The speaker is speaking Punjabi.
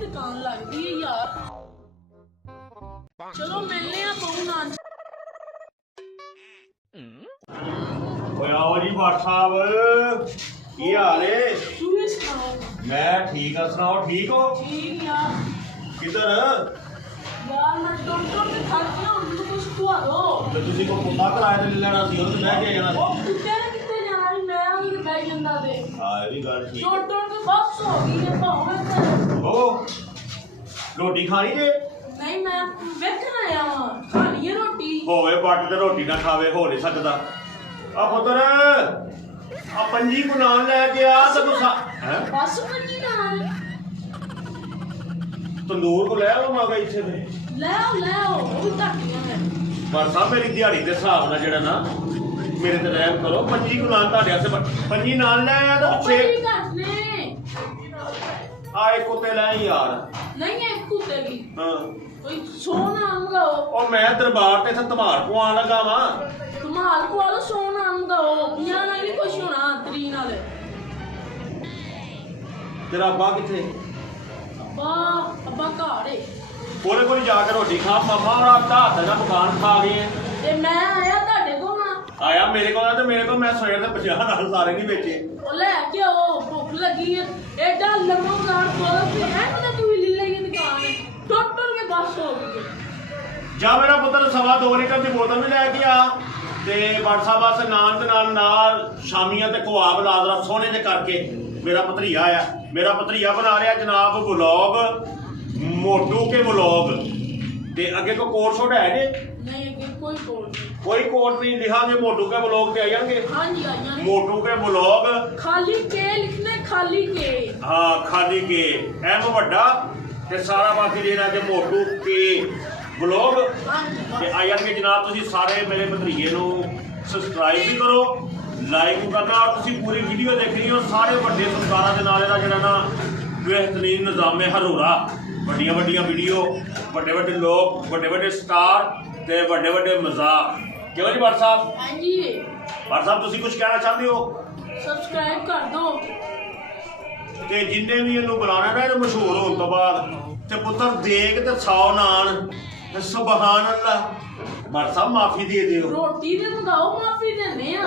दुकान लगती है यार। चलो मिलने आ बहू नान। आओ जी भट्ट साहब की हाल है? तू भी सुनाओ। मैं ठीक है, सुनाओ ठीक हो? ठीक यार। किधर? यार मैं डॉक्टर के थक गया हूं, मुझे कुछ खुआ दो। तो तुसी को कुत्ता किराए ते ले लेना सी, ਉਹਨੂੰ ਲੈ ਕੇ ਜਾਣਾ ओ कुत्ते ने कितने जाना है, मैं नहीं दिखाई जंदा दे। ਹਾਂ ਇਹ ਵੀ ਗੱਲ ਠੀਕ डॉक्टर के बस हो गई है भावे ते। हो रोटी खानी जे? नहीं मैं वेखना आया हां, खानी है रोटी। ਹੋਵੇ ਪੱਟ ਤੇ ਰੋਟੀ ਨਾ ਖਾਵੇ ਹੋ ਨਹੀਂ ਸਕਦਾ। ਆ ਪੁੱਤਰ ਆ ਪੰਜੀ ਕੋ ਨਾਮ ਲੈ ਕੇ ਆ ਤੇ ਤੂੰ ਹੈ बस मनी नाल ਤੰਦੂਰ ਕੋ ਲੈ ਆਵਾਂ ਮੈਂ ਇੱਥੇ ਤੇ ले आओ वो भी तक गया मैं। ਪਰ ਸਾਹਿਬ ਮੇਰੀ ਦਿਹਾੜੀ ਦੇ ਹਿਸਾਬ ਨਾਲ ਜਿਹੜਾ ਨਾ ਮੇਰੇ ਤੇ ਰਹਿਮ ਕਰੋ। ਪੰਜੀ ਕੋ ਨਾਮ ਤੁਹਾਡੇ ਵਾਸਤੇ ਪੰਜੀ ਨਾਲ ਲੈ ਆਇਆ ਤਾਂ पड़ी 6 घट ने ਆ ਇੱਕ ਕੁੱਤੇ ਲੈ ਯਾਰ। नहीं है कुत्ते की ਹਾਂ कोई सोना मंगाओ। ਉਹ ਮੈਂ ਦਰਬਾਰ ਤੇ ਇੱਥੇ ਧਮਾਰ ਪਵਾਉਣ ਲੱਗਾ ਵਾਂ। तुम्हारे को वाला सोना मंगाओ, यहाँ ना भी कुछ होना त्री नाल। ਤੇਰਾ ਅੱਬਾ ਕਿੱਥੇ? अब्बा अब्बा घर है ਕੋਲੇ ਕੋਲੇ ਜਾ ਕੇ ਰੋਟੀ ਖਾ। ਮਾਮਾ और आपका ਹੱਥ ਦਾ ਮਕਾਨ ਖਾ ਗਏ हैं। ते मैं आया ਤੁਹਾਡੇ ਕੋਲ ਨਾ। ਆਇਆ ਮੇਰੇ ਕੋਲ ਤੇ ਮੇਰੇ ਕੋਲ ਮੈਂ ਸਵੇਰ ਦੇ 50 ਨਾਲ ਸਾਰੇ ਨਹੀਂ ਵੇਚੇ। ਉਹ ਲੈ ਕੇ ਉਹ ਭੁੱਖ ਲੱਗੀ ਹੈ ਐਡਾ ਲੰਮਾ ਗਾੜ ਕੋਲ ਤੇ ਹੈ ਨਾ ਤੂੰ ਲੈ ਲਈ ਦੁਕਾਨ ਡਾਕਟਰ ਕੇ ਪਾਸ ਹੋ ਗਈ। ਜਾ ਮੇਰਾ ਪੁੱਤਰ 2.5 ਲੀਟਰ ਦੀ ਬੋਤਲ ਵੀ ਲੈ ਕੇ ਆ ਤੇ WhatsApp ਵਾਸਤੇ ਨਾਨ ਦੇ ਨਾਲ ਸ਼ਾਮੀਆਂ ਤੇ ਖਵਾਬ ਲਾਜ਼ਰਾ ਸੋਹਣੇ ਜਿਹੇ ਕਰਕੇ। ਮੇਰਾ ਭਤਰੀਆ ਆ, ਮੇਰਾ ਭਤਰੀਆ ਬਣਾ ਰਿਹਾ ਜਨਾਬ ਵਲੌਗ, ਮੋਟੂ ਕੇ ਵਲੌਗ। ਤੇ ਅੱਗੇ ਕੋ ਕੋਡ ਛੋਟ ਹੈ ਜੇ? ਨਹੀਂ ਅੱਗੇ ਕੋਈ ਕੋਲ ਨਹੀਂ। ਕੋਈ ਕੋਡ ਨਹੀਂ ਲਿਖਾਂਗੇ, ਮੋਟੂ ਕੇ ਵਲੌਗ ਤੇ ਆ ਜਾਣਗੇ। ਹਾਂਜੀ ਆਈਆਂ ਮੋਟੂ ਕੇ ਵਲੌਗ। ਖਾਲੀ ਕੇ ਲਿਖਨੇ ਖਾਲੀ ਕੇ। ਹਾਂ ਖਾਲੀ ਕੇ ਐਮ ਵੱਡਾ ਤੇ ਸਾਰਾ ਬਾਕੀ ਦੇਣਾ ਕਿ ਮੋਟੂ ਕੇ ਵਲੌਗ ਤੇ ਆ ਜਾਣਗੇ ਜਨਾਬ। ਤੁਸੀਂ ਸਾਰੇ ਮੇਰੇ ਭਤਰੀਏ ਨੂੰ ਸਬਸਕ੍ਰਾਈਬ ਵੀ ਕਰੋ, ਲਾਈਕ ਕਰਨਾ ਔਰ ਤੁਸੀਂ ਪੂਰੀ ਵੀਡੀਓ ਦੇਖਣੀ ਔਰ ਸਾਰੇ ਵੱਡੇ ਸੰਸਕਾਰਾਂ ਦੇ ਨਾਲ ਇਹਦਾ ਜਿਹੜਾ ਨਾ ਬਿਹਤਰੀਨ ਨਿਜ਼ਾਮੇ ਹਰੂਰਾ, ਵੱਡੀਆਂ ਵੱਡੀਆਂ ਵੀਡੀਓ, ਵੱਡੇ ਵੱਡੇ ਲੋਕ, ਵੱਡੇ ਵੱਡੇ ਸਟਾਰ ਤੇ ਵੱਡੇ ਵੱਡੇ ਮਜ਼ਾਕ। ਕਿਉਂ ਜੀ ਭੱਟ ਸਾਹਿਬ? ਹਾਂਜੀ ਭੱਟ ਸਾਹਿਬ ਤੁਸੀਂ ਕੁਝ ਕਹਿਣਾ ਚਾਹੁੰਦੇ ਹੋ? ਸਬਸਕ੍ਰਾਈਬ ਕਰ ਦਿਓ ਤੇ ਜਿੰਨੇ ਵੀ ਇਹਨੂੰ ਬੁਲਾਣਾ ਨਾ ਇਹਨੂੰ ਮਸ਼ਹੂਰ ਹੋਣ ਤੋਂ ਬਾਅਦ ਤੇ ਪੁੱਤਰ ਦੇਗ ਤੇ 100 ਨਾਨ ਤੇ ਸੁਭਾਨ ਅੱਲਾ। ਭੱਟ ਸਾਹਿਬ ਮਾਫੀ ਦੇ ਦਿਓ। ਰੋਟੀ ਦੇ ਮੰਗਾਓ ਮਾਫੀ ਦਿੰਦੇ ਆ।